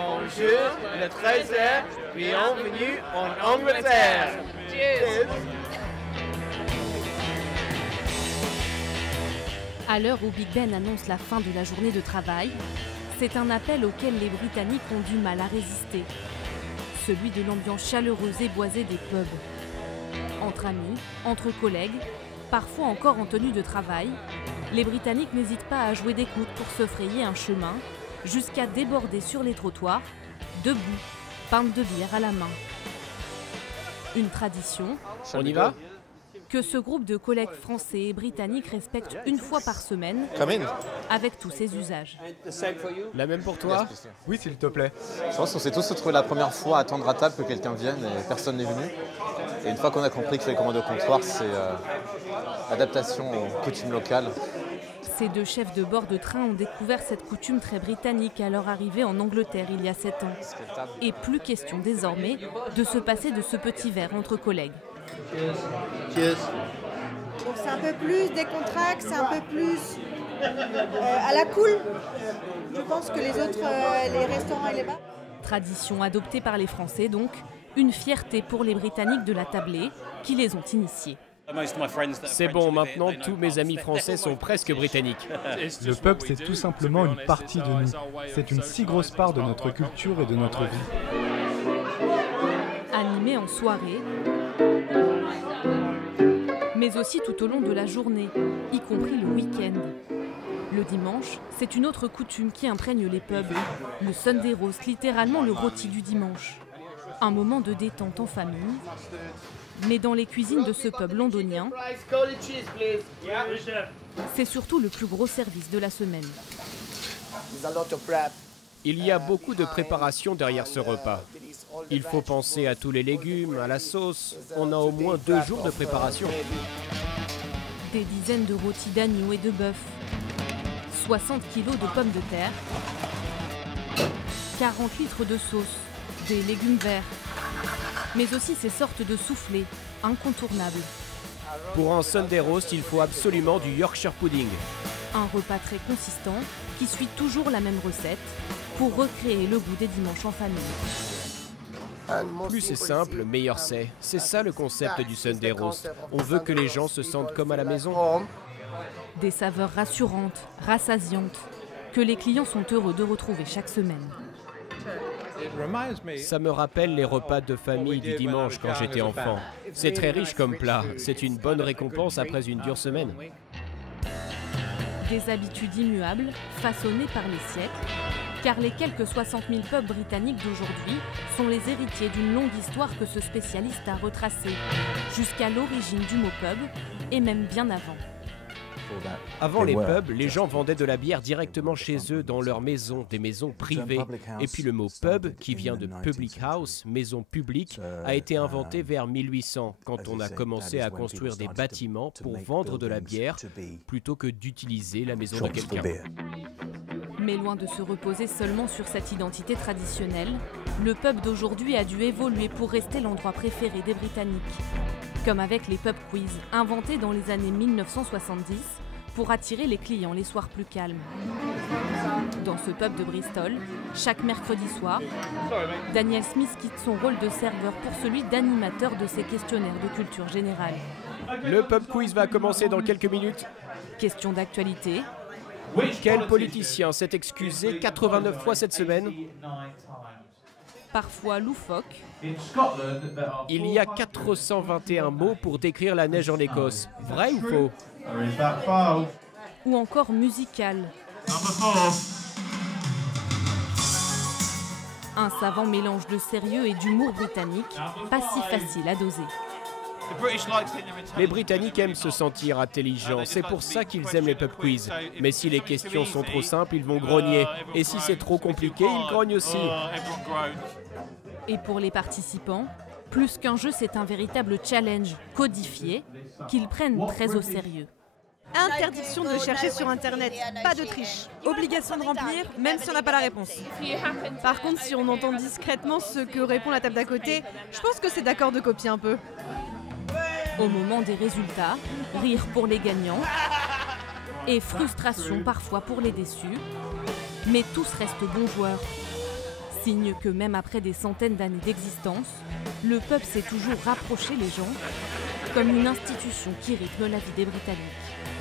Bonjour, le 13e, bienvenue en Angleterre. Cheers. À l'heure où Big Ben annonce la fin de la journée de travail, c'est un appel auquel les Britanniques ont du mal à résister. Celui de l'ambiance chaleureuse et boisée des pubs. Entre amis, entre collègues, parfois encore en tenue de travail, les Britanniques n'hésitent pas à jouer des coudes pour se frayer un chemin, jusqu'à déborder sur les trottoirs, debout, pinte de bière à la main. Une tradition. On y va ? Que ce groupe de collègues français et britanniques respecte une fois par semaine, avec tous ses usages. La même pour toi ? Oui, s'il te plaît. Je pense qu'on s'est tous retrouvés la première fois à attendre à table que quelqu'un vienne et personne n'est venu. Et une fois qu'on a compris qu'il fallait commander au comptoir, c'est adaptation aux coutumes locales. Ces deux chefs de bord de train ont découvert cette coutume très britannique à leur arrivée en Angleterre il y a 7 ans. Et plus question désormais de se passer de ce petit verre entre collègues. Cheers. Donc c'est un peu plus décontracté, c'est un peu plus à la cool, je pense, que les autres, les restaurants et les bars. Tradition adoptée par les Français donc, une fierté pour les Britanniques de la tablée qui les ont initiés. C'est bon, maintenant tous mes amis français sont presque britanniques. Le pub, c'est tout simplement une partie de nous. C'est une si grosse part de notre culture et de notre vie. Animés en soirée, mais aussi tout au long de la journée, y compris le week-end. Le dimanche, c'est une autre coutume qui imprègne les pubs. Le Sunday roast, littéralement le rôti du dimanche. Un moment de détente en famille. Mais dans les cuisines de ce pub londonien, c'est surtout le plus gros service de la semaine. Il y a beaucoup de préparation derrière ce repas. Il faut penser à tous les légumes, à la sauce. On a au moins 2 jours de préparation. Des dizaines de rôtis d'agneau et de bœuf. 60 kilos de pommes de terre. 40 litres de sauce. Des légumes verts. Mais aussi ces sortes de soufflés, incontournables. Pour un Sunday roast, il faut absolument du Yorkshire pudding. Un repas très consistant qui suit toujours la même recette pour recréer le goût des dimanches en famille. Plus c'est simple, meilleur c'est. C'est ça le concept du Sunday roast. On veut que les gens se sentent comme à la maison. Des saveurs rassurantes, rassasiantes, que les clients sont heureux de retrouver chaque semaine. Ça me rappelle les repas de famille du dimanche quand j'étais enfant. C'est très riche comme plat. C'est une bonne récompense après une dure semaine. Des habitudes immuables, façonnées par les siècles, car les quelques 60 000 pubs britanniques d'aujourd'hui sont les héritiers d'une longue histoire que ce spécialiste a retracée, jusqu'à l'origine du mot pub, et même bien avant. Avant les pubs, les gens vendaient de la bière directement chez eux, dans leur maison, des maisons privées. Et puis le mot pub, qui vient de public house, maison publique, a été inventé vers 1800, quand on a commencé à construire des bâtiments pour vendre de la bière, plutôt que d'utiliser la maison de quelqu'un. Mais loin de se reposer seulement sur cette identité traditionnelle, le pub d'aujourd'hui a dû évoluer pour rester l'endroit préféré des Britanniques. Comme avec les pub quiz, inventés dans les années 1970 pour attirer les clients les soirs plus calmes. Dans ce pub de Bristol, chaque mercredi soir, Daniel Smith quitte son rôle de serveur pour celui d'animateur de ces questionnaires de culture générale. Le pub quiz va commencer dans quelques minutes. Question d'actualité. Quel politicien s'est excusé 89 fois cette semaine? Parfois loufoque. Il y a 421 mots pour décrire la neige en Écosse. Vrai ou faux? Ou encore musical. Un savant mélange de sérieux et d'humour britannique, pas si facile à doser. Les Britanniques aiment se sentir intelligents, c'est pour ça qu'ils aiment les pub quiz. Mais si les questions sont trop simples, ils vont grogner. Et si c'est trop compliqué, ils grognent aussi. Et pour les participants, plus qu'un jeu, c'est un véritable challenge codifié qu'ils prennent très au sérieux. Interdiction de chercher sur Internet, pas de triche. Obligation de remplir, même si on n'a pas la réponse. Par contre, si on entend discrètement ce que répond la table d'à côté, je pense que c'est d'accord de copier un peu. Au moment des résultats, rire pour les gagnants et frustration parfois pour les déçus. Mais tous restent bons joueurs. Signe que même après des centaines d'années d'existence, le pub sait toujours rapprocher les gens, comme une institution qui rythme la vie des Britanniques.